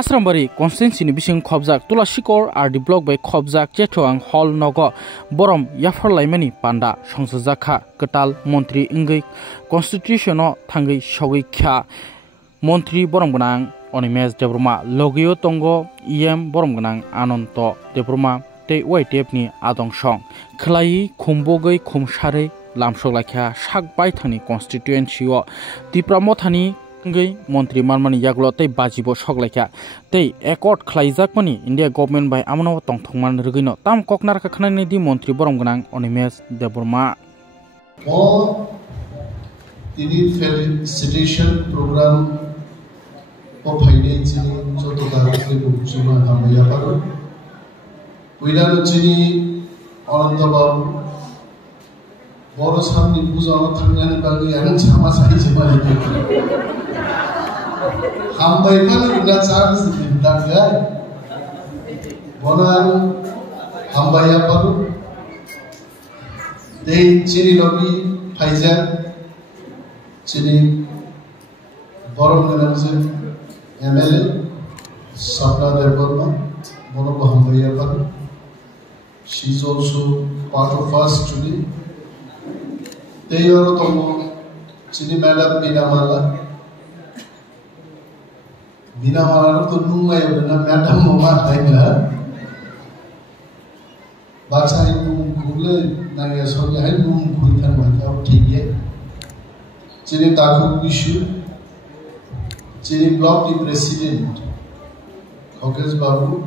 Asrambari constituency ni bising khobjak Tulashikor RD block by khobjak Chethoang hall nogo borom yafarlaimani panda songsjakha ketal montri ingei constitution o thangai sogui kha montri borom gonang Onimes Debruma Logio Tongo EM borom gonang Ananto Debruma tei YTF ni adong song khlai khumbogai khumsare lamsoglakha sakbai thani constituency o Tipramo thani ngai মন্ত্রী মানমানি ইয়াগলো tei bajibo soglakha tei accord khlaijakmani India government by amno tongthongman rugino tam koknar ka khnani di মন্ত্রী borom gonang Onimes Debruma o tini felicitation program o phaide chini joto darke bukchuma hamaya paro uilano chini ananda babu boro samni pujano thangani bagi yang chama sai chimali hambai kan udah charge bintang guy bonan hambai apa tu deh ciri lobby Faizal ciri borom dengan je MLA Sapna Devarma bono hambai apa tu she is also part of us today they are tomo ciri madam Binamala Bina malam tu nungai benar madam mama tayla. Bahasa itu gule naya soalnya hari nung kuitan macam tiga. Jadi takut isu. Jadi block di presiden. Hoges babu.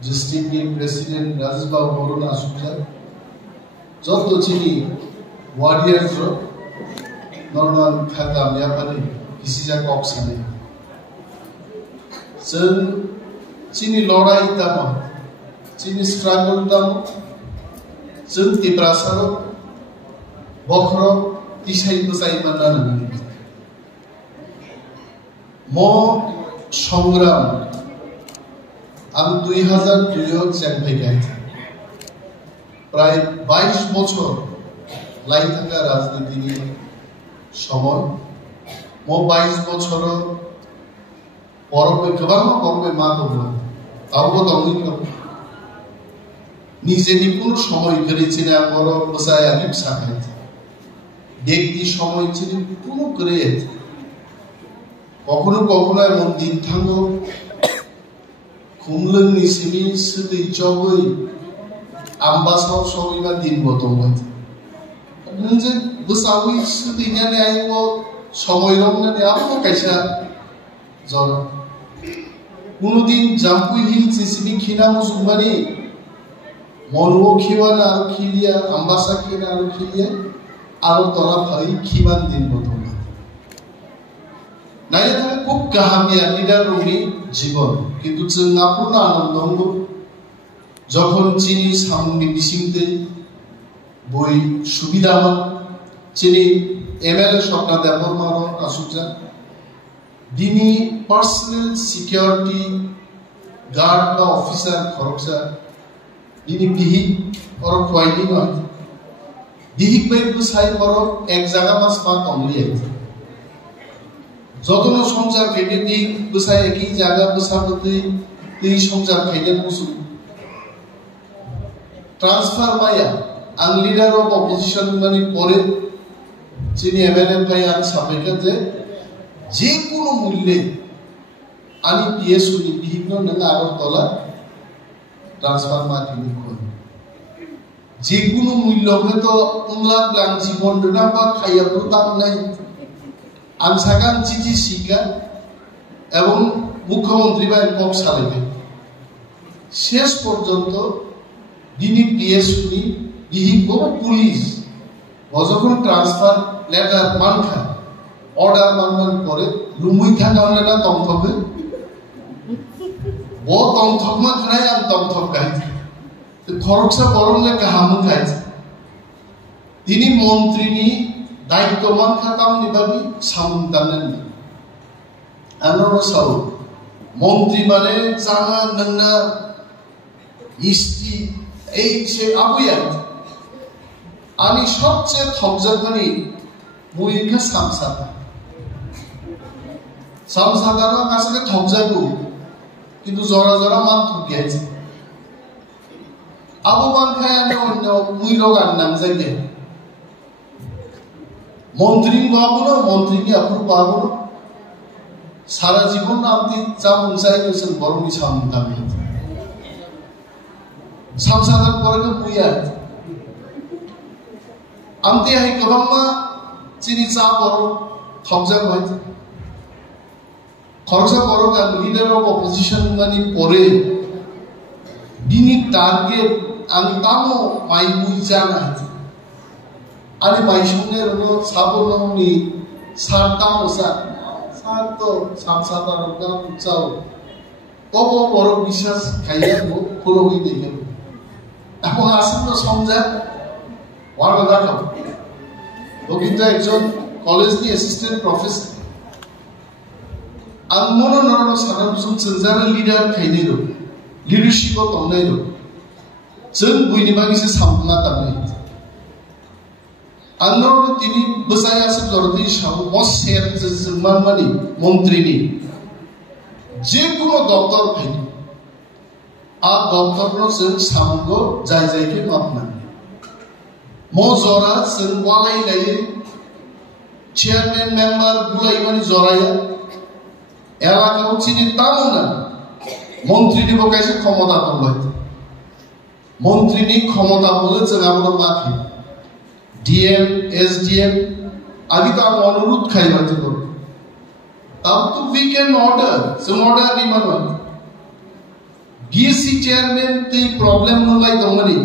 District di presiden Rajesh Babu Borona Asubja. Jodoh jadi warrior jo. Normal kata dia pada isi jaga oksane. जों चिनी लड़ाई दाम चिनी struggle दाम जों तिब्रासार बखर तिसाई बसाई मानना मो संग्राम आं 2002 जेनफैनाय प्राय 22 बছর লাই থাকা রাজনীতির সময় মো 22 বছর Orang berkebangan orang bermata tahu tak mungkin ni jadi pun সময় করেছে না বড় বসায় আমি সাহায্য দেখি সময় ছিল পুরো করে কখনো কখনো এমন দিন থাকো খুমলং নিসিমি সুদি জগই আমবাসাও সবইবা দিন বতম নজে বসাউই সুদি জানে আইব সময় রংনে আমো কাইসা জন কোনদিন জাম্পুই হিল সিসিবি খিনা মুসুমানি মনও খিওয়ান আর খিলিয়া আমবাসা খিনা আর খিলিয়া আর তলা ফাই খিবান দিন বতম নাইয়া খুব কাহামিয়া লিডার রুমি জীবন কিন্তু চিন্নাপূর্ণ আনন্দ হলো যখন চিনি সামনে বিসিমতে বই সুবিধা চিনি এমএলএ স্বপ্না দেববর্মার আসুজা Dini personal security guard বা officer খরচা dini bihik or quite not bihik by busai or এক জায়গা মাস পা কমলি যতন সংসার খেটে দিক busai একই জায়গা বসাবতে এই সংসার খেটে মুসু ট্রান্সফার মায়া আং লিডার অফ অপোজিশন মানে পরে যিনি এমএলএ ভাই আজ সাপেক্ষে যে কোনো মূল্যে আমি পিএসউনি বিভিন্ন নানা আরো তলা ট্রান্সফার মার্কেটিং করি যে কোনো মূল্য হয়তো উনলাখ লাখ জীবন না বা খাইয়াবো দাম নাই আং সাগান চিঠি শিকা এবং মুখ্যমন্ত্রী বা একক সালেবে শেষ পর্যন্ত যিনি পিএসউনি বিহিব পুলিশ যখন ট্রান্সফার লেটার মানখা অর্ডার মানমান পরে রুমুই থাকা হলে না তমথকে ও তমথক মা খাই আর তমথক খাইছে খরচা বরংলে কাহামু খাইছে তিনি মন্ত্রীনি দায়িত্বমান খাতাম নিভাবি সামুন টানেন আনোর সাউ মন্ত্রী মানে জানা নন্না মিষ্টি এই সে আবুয়া আমি সবচেয়ে থকজাখানি মুইকা সামসাতা Samsagara kasih thokjabu কিন্তু জরা জরা মান ঠকিয়েছে আবু বানখায়ানে অন্য মুইরো গান নাম জাগে মন্ত্রী বাবুনো মন্ত্রীকে আপনি পাবো সারা জীবন আপনি যা মন চাইছেন বরংই সামনে দাবি সামসাদার পরে বুইয়া আমতে হাই গোবাম্মা চিনি চা বড় খবজা হয়েছে খরচা বড় গান লিডার অফ অপোজিশন মানে পরে বিনি টার্গেট আমি তামো মাই বুই জানা আরে মাই সঙ্গে হলো সাবনমনি সারতাম সার তো সামসাদার গান চাও কব বড় বিশ্বাস খাইয়া ফলো হই দেখে এখন আসেন তো সমঝা ওয়ার কথা খাবো ও কিন্তু একজন কলেজ नि অ্যাসিস্ট্যান্ট প্রফেসর আনমনো নরনো সাধারণ संजारा লিডার খাইনেরো লিডারশিপ তংনাইরো जों बुइनि बागिसे सामना तांनाय आननो तिनि बसायासे जरति साव मसेर जमानमानि मन्त्रीनि जे कोनो दफ्तर फाइ आ दफ्तरनो जों सामगो जाय जायके मापना मजरा जों वालाय लायो চেয়ারম্যান মেম্বার বুলাই মানে জরায়া এলাকাও চিনি তাও না মন্ত্রীনি বকাইছে ক্ষমতা তলয় মন্ত্রীনি ক্ষমতা বলে যে আমরা মাখি ডিএম এসডিএম আগে তো আমি অনুরোধ খাইবাতে করব তাও তো we can order so order নি মানো বিএসসি চেয়ারম্যান তে প্রবলেম নলাই দমনি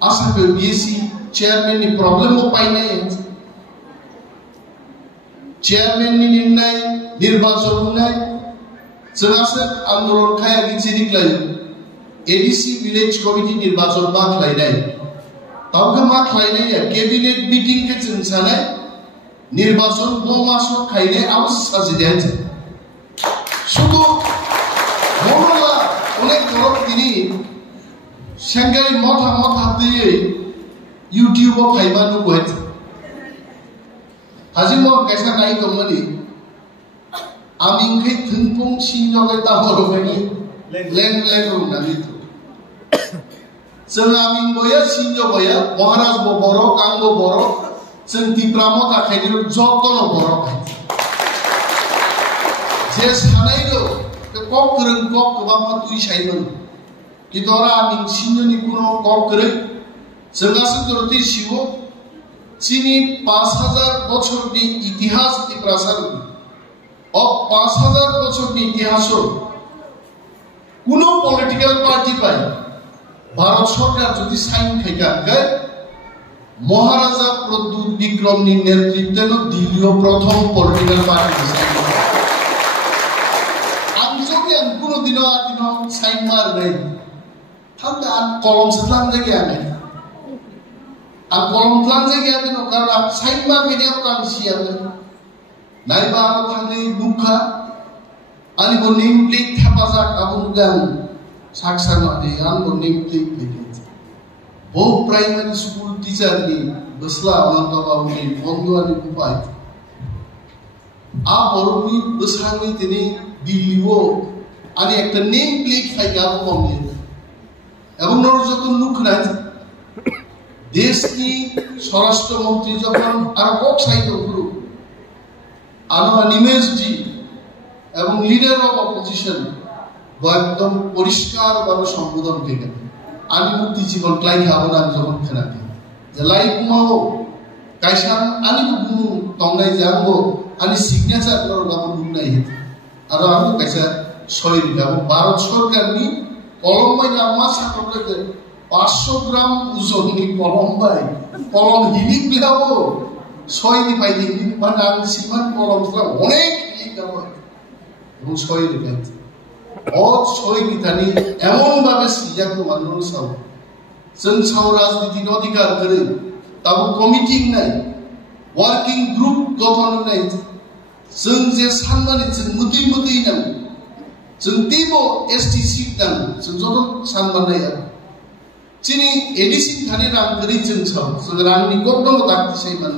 আশা করি বিএসসি চেয়ারম্যান নি প্রবলেম ও পাই নাই চেয়ারম্যান নি নির্ণয় নির্বাচন নাই जोंहासो आंदोलन खाया गिचिनिक्लाय एडीसी विलेज कमिटी निर्वाचन मा खालायनाय तावखो मा खालायनाय कैबिनेट मीटिंग के जों सानाय निर्वाचन बमासो खायनाय आउस साजिदाय शुधु बड़ला अनेक गरब दिनि सेंगारि मथा मथा दियै यूट्यूब फाइबानु गयत हाजिमो कैसा नाय कमनि आमिंखै थुनफुं सिंजगै ताहरबायनि लें लें रुनानै जों आमिं बया सिंज बया महाराज बर कांगो बर जों दिब्रामो थाखायनो जतन बर जे सानायलो ककरं कक गोबां तुइ साइमोन किन्तु आमिं सिंजनि कुनो ककरै जोंहासो दरति सिवो चिनि 5000 বছরनि इतिहास दिब्रासार और 5000 বছরनि इतिहास কোনো পলিটিক্যাল পার্টি পাই ভারত সরকার যদি সাইন খাইগাকে মহারাজা প্রদ্যুৎ বিক্রমনি নেতৃত্বে দিল্লীয় প্রথম পলিটিক্যাল পার্টি সাইন আমি কোনো দিন সাইন মার নাই ঠান্ডা কলম সাতলাম থেকে আনে আর কলম সাতলাম থেকে আনে কারণ সাইন মার বেরিয়ে কাংসি আনে नायबा थांनि बुखा आनि बो नेम प्लेट थापाजाक आबुगान साकसानादि आन बो नेम प्लेट लेके बो प्राइमरी स्कुल टीचर नि बसला अनन्तबाबुनि बन्धुआनि उपाय आ बरनि बसांनि तिनि दिल्लीओ आनि एकटा नेम प्लेट फाइगा बमनि এবং নরযতন নুখনাই দেশनि স্বরাষ্ট্র মন্ত্রী যখন আর কক সাইতো গুরু আনোয়ার নিমেশজি এবং লিডার অফ অপোজিশন একদম পরিষ্কার ভাবে সম্বোধন করেন আমি মুক্তি জীবন ক্লাই খাবো না যখন খেলাকে যে লাইফ মাও কাইসান আমি বুনু তংনাই জানবো আমি সিগনেচার করো গাবো বুনাই আর আমি কাইসা সই গাবো ভারত সরকারনি কলম্বাই নামা সাকরতে 500 গ্রাম ওজননি কলম্বাই কলম হিলিক লাবো ছয়নি পাইনি মানে আমি সিমান কলমটা অনেক লিখাবো এবং ছয় লিখাচ্ছি অত ছয় লিখানি এমন ভাবে সিজাকে মানুষ সাও जों साव राजनीति अधिकार करे ताबो कमिटि নাই ওয়ার্কিং গ্রুপ গঠন নাই जों जे सानमानि जों मुदि मुदि नां जों दिबो एसटीसी नां जों जत सानमानाय चिनि एडिसि थानि रां गरि जों साव जों रांनि गदम दाखिसै मान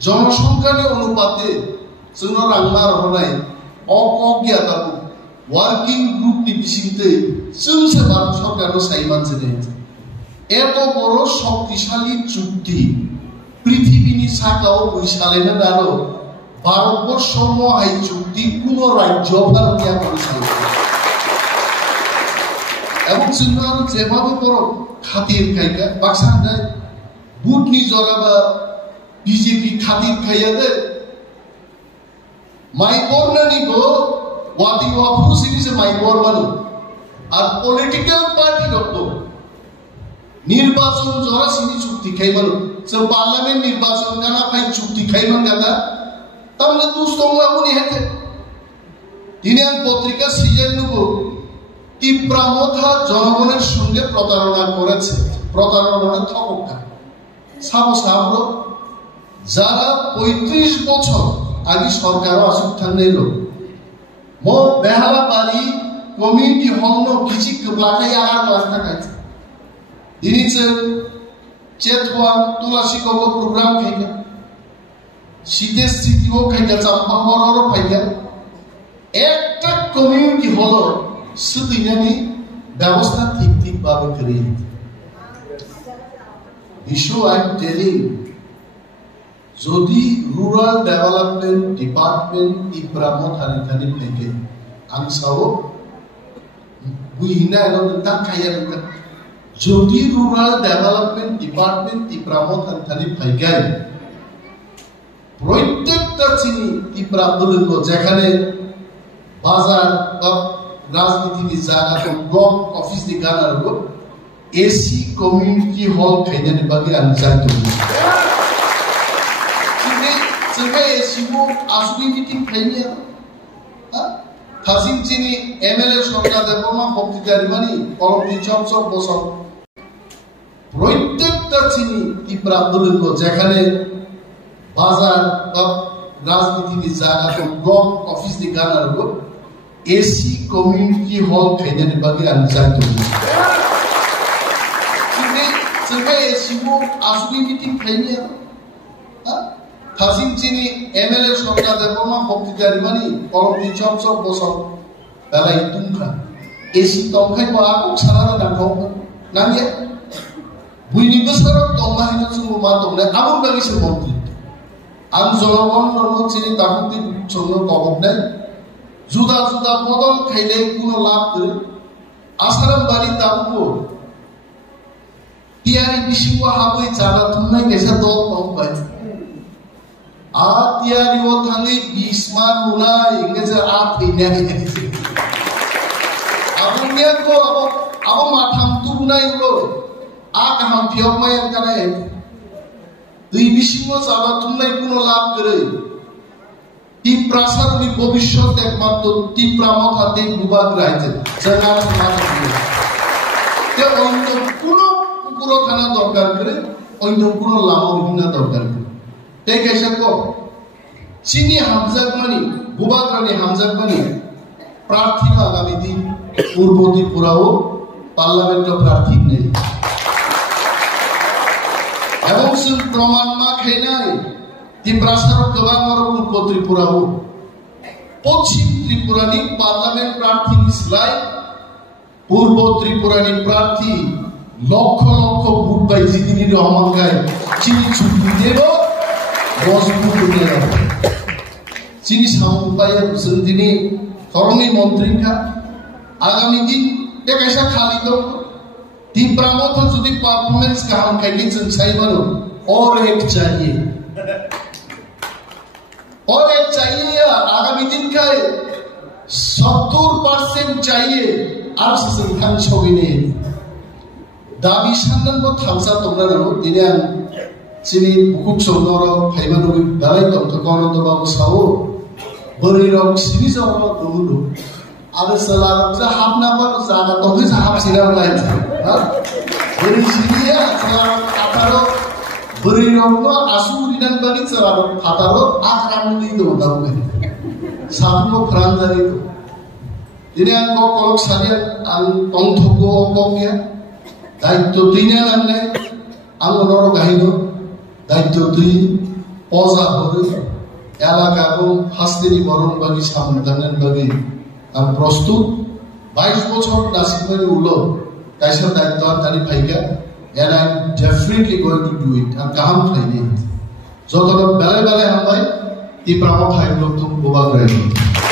जनसंख्यानि अनुपाते जोंनो रां मार हरनाय अज्ञाताखौ ওয়ার্কিং গ্রুপ নি বিসিতে जोंसो भारत सरकार साइमान जेने এত বড় শক্তিশালী চুক্তি পৃথিবীনি সাকাও বৈশালেনা দানো ভারতবর্ষ মহাই চুক্তি কোন রাজ্য ভারতীয় পরিচালনা এবং সিনহার যেভাবে বড় খাতির খাইকা বাক্সান্ডায় বুটনি জগাবা বিজেপি খাতির খাইয়া দে মাই বর্ণানি গো ওয়াদি ওয়াফু সিরিজে মাই বর্ণানি আর পলিটিক্যাল পার্টি রক্ত নির্বাচন জরা সিনি চুক্তি খাইমান সে পার্লামেন্ট নির্বাচন গানা ফাই চুক্তি খাইমান গানা তাহলে দুস্তংলা উনি হেতে দিনের পত্রিকা সিজন নেব তীব্রামথা জনগণের সঙ্গে প্রতারণা করেছে প্রতারণার থককা সাবো সাবো যারা 35 বছর আগে সরকার আসুক থাকলেন মো বেহালা বাড়ি কমিউনিটি হল নো কিছু লাখাই আগার লাখ টাকা দিনিছে চেতওয়া তুলাসী কব প্রোগ্রাম খাইকা শীতের স্মৃতিও খাইকা চাম্পা হরর খাইকা একটা কমিউনিটি হল সুদিনানি ব্যবস্থা ঠিক ঠিক ভাবে করে ইস্যু আই এম টেলিং যদি রুরাল ডেভেলপমেন্ট ডিপার্টমেন্ট ইব্রামো থানি থানি থেকে আংসাও বুইনা এলো তা খাইয়া না যদি রুরাল ডেভেলপমেন্ট ডিপার্টমেন্ট ইব্রামো থানি থানি ফাইগাই প্রত্যেকটা চিনি ইব্রামদুল যেখানে বাজার বা রাজনীতি জায়গা তো ব্লক অফিস দি গানার গো এসি কমিউনিটি হল খাইনানি বাকি আমি চাইতো Sebagai sibuk asli meeting kayaknya, hasil sini MLA sorga derma bukti dari mana, kalau dicocok bosok, proyek sini Ibrahim itu jekannya bazar, राजनीति di jaga tu blok office di ganar go, AC community hall kayaknya di bagian jatuh. Sini sebagai sibuk asli meeting kayaknya. Hasin চিনি MLA সরকার দেবমা বক্তৃতার মানি কলম চপচপ বসক বেলাই তুমখা AC তমখাই Baku সারা নাকো নামিয়ে বুইনি বছর তমবাহিনা সুমু মা তমনে আমন বাগিছে মন্ত্রী আম জনগণ ধর্ম চিনি তাকুতি সঙ্গ কবব নাই জুদা জুদা বদল খাইলে কোনো লাভ করে আসারাম বাড়ি তাকু টিয়ারি বিশিও হাবই চালা তুমনাই কেসা দল তম পাই Atiari wothangi bisman mulai ingeza api nyanyi. Abunya ko abo matham tu bunai ulo. Aka ham piok mayang kanai. Dui bisimo saba tunai kuno lab kere. Ti prasar ni bobishot ekmatto ti pramot hate bubag raite. Jangan semata. Te ondo kuno puro khana dorkar kere. Ondo kuno lama hina dorkar kere. Take a shot. Chini Hamzat Mani, Bubakrani Hamzat Mani, Prathina Gamidi, Purboti Purao, Parliament of Prathine. Evolution Proman Makhenai, Timbrasar Gavamar Purboti Purao, Pochim Tripurani, Parliament Prathi is like Purboti Purani Prathi, Loko Book by Zidini Romangai, Chini Chudero. Sini sampai sendiri koroni menteri ka agami din dia kaisa khali to di pramotha jodi performance ka hum kaigi chansai bano और एक चाहिए आगामी दिन का 70% चाहिए আর সংখ্যান ছবিনে দাবি সান্দান থামসা তোমরা দিনে Sini buku sonoro haiman ugi dalai tonto kono to babu sawo beri rok sini sawo dulu ada selarang sa hap napa sana tonto sa hap siram lain beri sini ya selarang ataro beri rok no asu dinan bagi selarang ataro akan itu tahu kan sabu perantar itu ini angkau kolok saja ang tonto go okoknya daito dinan ane ang noro kahino দায়িত্ব তুই পজা হরে এলাকা এবং হাস্তেরি বরণ বাগি সামদানের বাগি आं प्रस्तुत 22 বছর नासिकमानि उलो कायसा दायित्व तानि फाइका and I'm definitely going to do it and काम खाइने जतन बेले बेले हामबाय ती प्रामा फाइल तुम बोबा ग्रेड